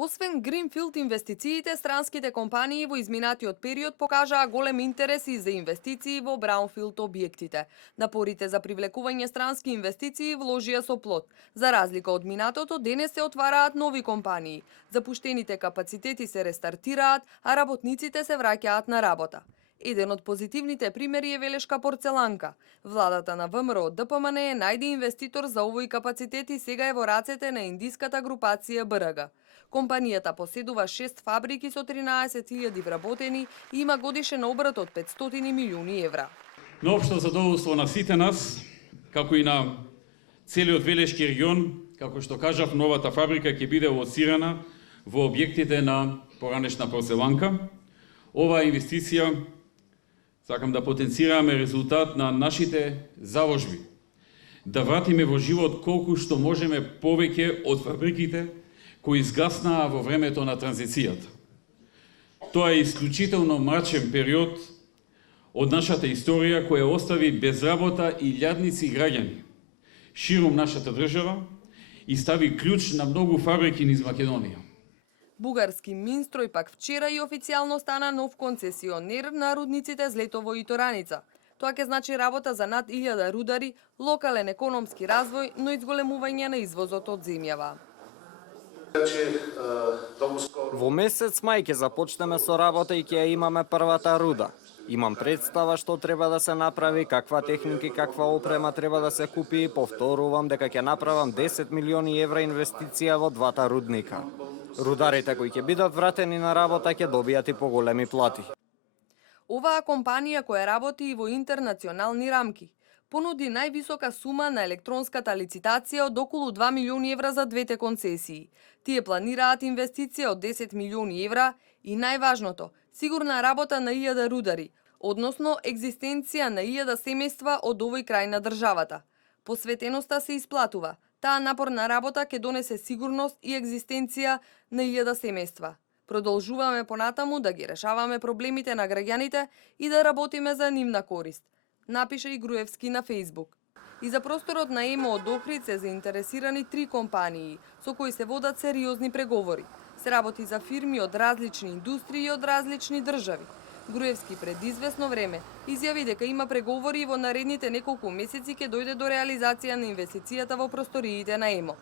Освен Гринфилд инвестициите, странските компании во изминатиот период покажаа голем интерес и за инвестиции во браунфилд објектите. Напорите за привлекување странски инвестиции вложија со плод. За разлика од минатото, денес се отвараат нови компании. Запуштените капацитети се рестартираат, а работниците се враќаат на работа. Еден од позитивните примери е Велешка порцеланка. Владата на ВМРО ДПМН најде инвеститор за овој капацитет и сега е во рацете на индиската групација БРГ. Компанијата поседува 6 фабрики со 13.000 вработени и има годишен обрат од 500 милиони евра. На општо задоволство на сите нас, како и на целиот Велешки регион, како што кажав, новата фабрика ќе биде лоцирана во објектите на поранешна порцеланка. Оваа инвестиција сакам да потенцираме резултат на нашите заложби. Да вратиме во живот колку што можеме повеќе од фабриките кои изгаснаа во времето на транзицијата. Тоа е исклучително мрачен период од нашата историја која остави без работа и илјадници граѓани широм нашата држава и стави клjuč на многу фабрики низ Македонија. Бугарски Минстрој пак вчера и официјално стана нов концесионер на рудниците Злетово и Тораница. Тоа ќе значи работа за над 1000 рудари, локален економски развој, но и зголемување на извозот од земјава. Во месец мај ќе започнеме со работа и ќе имаме првата руда. Имам представа што треба да се направи, каква техника и каква опрема треба да се купи и повторувам дека ќе направам 10 милиони евра инвестиција во двата рудника. Рударите кои ќе бидат вратени на работа ќе добијат и поголеми плати. Оваа компанија која работи и во интернационални рамки понуди највисока сума на електронската лицитација од околу 2 милиони евра за двете концесии. Тие планираат инвестиција од 10 милиони евра и најважното, сигурна работа на 1000 рудари, односно екзистенција на 1000 семејства од овој крај на државата. Посветеноста се исплатува. Таа напорна работа ќе донесе сигурност и екзистенција на 1000 семејства. Продолжуваме понатаму да ги решаваме проблемите на граѓаните и да работиме за нивна корист, напиша и Груевски на Фејсбук. И за просторот на ЕМО од Охрид се заинтересирани 3 компании, со кои се водат сериозни преговори. Се работи за фирми од различни индустрии и од различни држави. Груевски пред известно време изјави дека има преговори и во наредните неколку месеци ќе дојде до реализација на инвестицијата во просториите на ЕМО.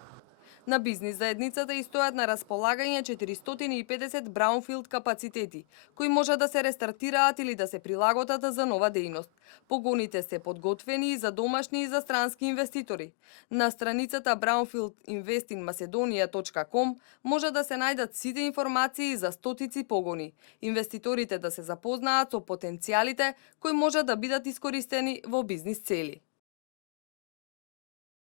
На бизнис заедницата и стојат на располагање 450 браунфилд капацитети, кои може да се рестартираат или да се прилагодат за нова дејност. Погоните се подготвени и за домашни и за странски инвеститори. На страницата brownfieldinvestinmacedonia.com може да се најдат сите информации за стотици погони. Инвеститорите да се запознаат со потенцијалите кои може да бидат искористени во бизнис цели.